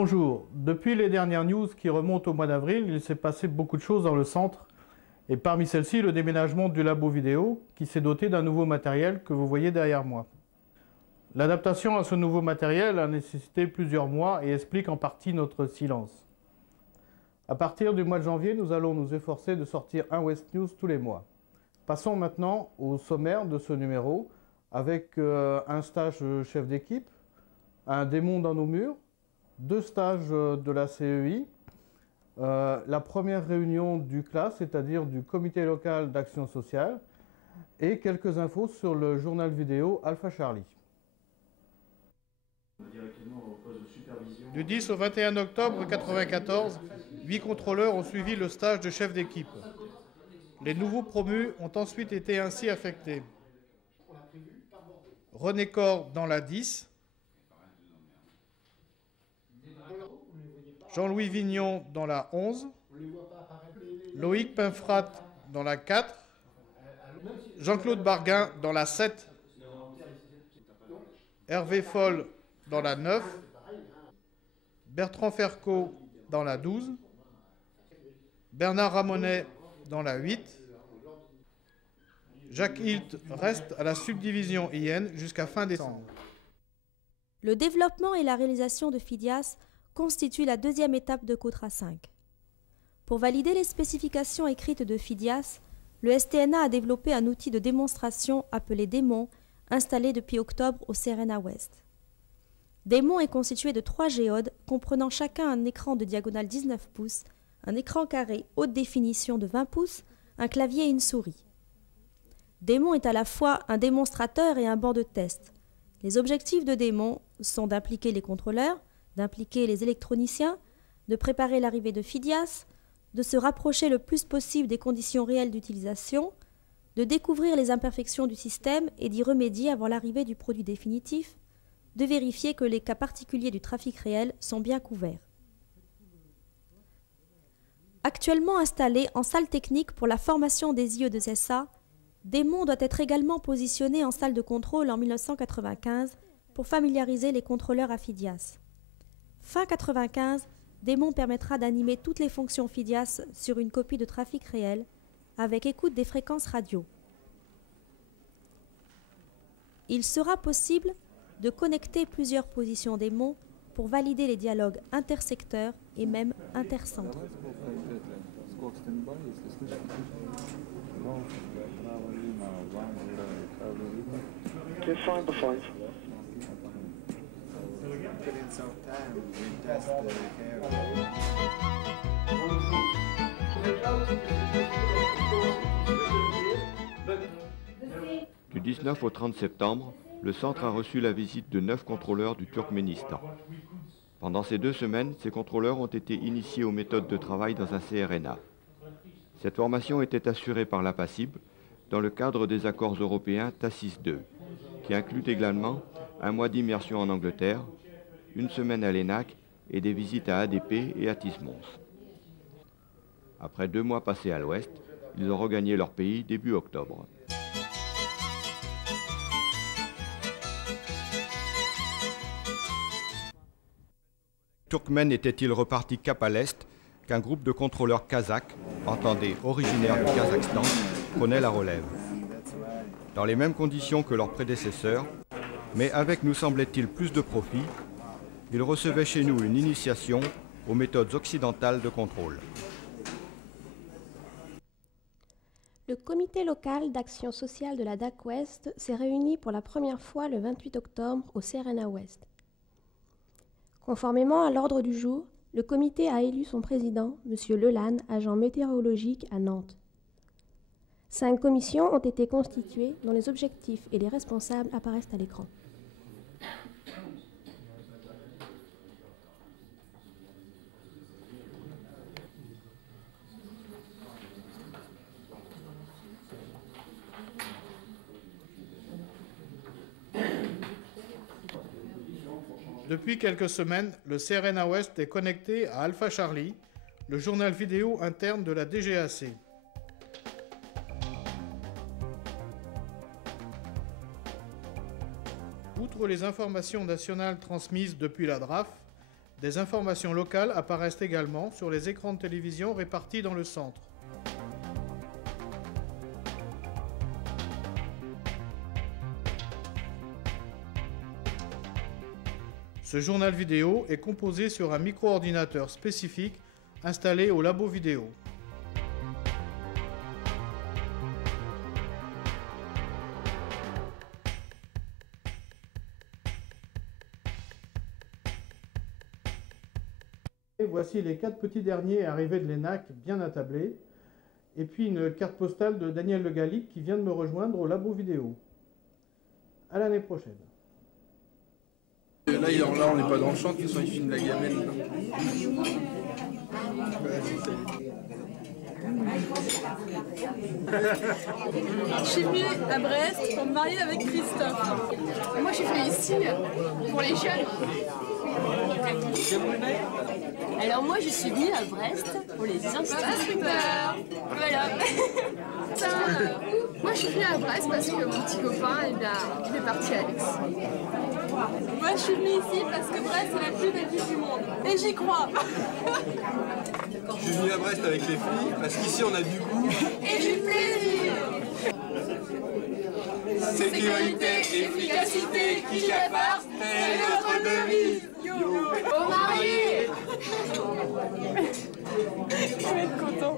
Bonjour, depuis les dernières news qui remontent au mois d'avril, il s'est passé beaucoup de choses dans le centre. Et parmi celles-ci, le déménagement du labo vidéo qui s'est doté d'un nouveau matériel que vous voyez derrière moi. L'adaptation à ce nouveau matériel a nécessité plusieurs mois et explique en partie notre silence. À partir du mois de janvier, nous allons nous efforcer de sortir un West News tous les mois. Passons maintenant au sommaire de ce numéro avec un stage chef d'équipe, un démon dans nos murs, 2 stages de la CEI, la première réunion du CLAS, c'est-à-dire du comité local d'action sociale, et quelques infos sur le journal vidéo Alpha Charlie. Du 10 au 21 octobre 1994, 8 contrôleurs ont suivi le stage de chef d'équipe. Les nouveaux promus ont ensuite été ainsi affectés. René Cor dans la 10, Jean-Louis Vignon dans la 11, Loïc Pinfrat dans la 4, Jean-Claude Barguin dans la 7, Hervé Foll dans la 9, Bertrand Fercot dans la 12, Bernard Ramonet dans la 8, Jacques Hilt reste à la subdivision IN jusqu'à fin décembre. Le développement et la réalisation de FIDIAS constituent la deuxième étape de COTRA 5. Pour valider les spécifications écrites de FIDIAS, le STNA a développé un outil de démonstration appelé Démon, installé depuis octobre au CERENA West. Démon est constitué de 3 géodes comprenant chacun un écran de diagonale 19 pouces, un écran carré haute définition de 20 pouces, un clavier et une souris. Démon est à la fois un démonstrateur et un banc de test. Les objectifs de Démon sont d'impliquer les contrôleurs, d'impliquer les électroniciens, de préparer l'arrivée de FIDIAS, de se rapprocher le plus possible des conditions réelles d'utilisation, de découvrir les imperfections du système et d'y remédier avant l'arrivée du produit définitif, de vérifier que les cas particuliers du trafic réel sont bien couverts. Actuellement installé en salle technique pour la formation des IE2SA, Démon doit être également positionné en salle de contrôle en 1995 pour familiariser les contrôleurs à FIDIAS. Fin 1995, Démon permettra d'animer toutes les fonctions FIDIAS sur une copie de trafic réel avec écoute des fréquences radio. Il sera possible de connecter plusieurs positions Démon pour valider les dialogues intersecteurs et même intercentres. Du 19 au 30 septembre, le centre a reçu la visite de 9 contrôleurs du Turkménistan. Pendant ces 2 semaines, ces contrôleurs ont été initiés aux méthodes de travail dans un CRNA. Cette formation était assurée par la PACIB dans le cadre des accords européens TACIS II, qui incluent également un mois d'immersion en Angleterre, 1 semaine à l'ENAC et des visites à ADP et à Tismons. Après 2 mois passés à l'ouest, ils ont regagné leur pays début octobre. Turkmène était-il reparti cap à l'est qu'un groupe de contrôleurs kazakhs, entendez originaires du Kazakhstan, prenait la relève. Dans les mêmes conditions que leurs prédécesseurs, mais avec, nous semblait-il, plus de profit, ils recevaient chez nous une initiation aux méthodes occidentales de contrôle. Le comité local d'action sociale de la DAC Ouest s'est réuni pour la première fois le 28 octobre au CERENA Ouest. Conformément à l'ordre du jour, le comité a élu son président, M. Lelanne, agent météorologique à Nantes. 5 commissions ont été constituées dont les objectifs et les responsables apparaissent à l'écran. Depuis quelques semaines, le CERENA Ouest est connecté à Alpha Charlie, le journal vidéo interne de la DGAC. Outre les informations nationales transmises depuis la DRAF, Des informations locales apparaissent également sur les écrans de télévision répartis dans le centre. Ce journal vidéo est composé sur un micro-ordinateur spécifique installé au labo vidéo. Et voici les 4 petits derniers arrivés de l'ENAC bien attablés. Et puis une carte postale de Daniel Le Gallic qui vient de me rejoindre au labo vidéo. À l'année prochaine. Là, on n'est pas dans le champ, de toute façon, il filme la gamelle. Je suis venue à Brest pour me marier avec Christophe. Moi, je suis venue ici pour les jeunes. Alors moi, je suis venue à Brest pour les instituteurs. Voilà. Moi, je suis venue à Brest parce que mon petit copain, il est parti à Alex. Moi, je suis venue ici parce que Brest, c'est la plus belle ville du monde. Et j'y crois. Je suis venu à Brest avec les filles parce qu'ici, on a du goût. Et du plaisir. Sécurité, efficacité, qui capare, c'est notre devise. Au marié. Je vais être content.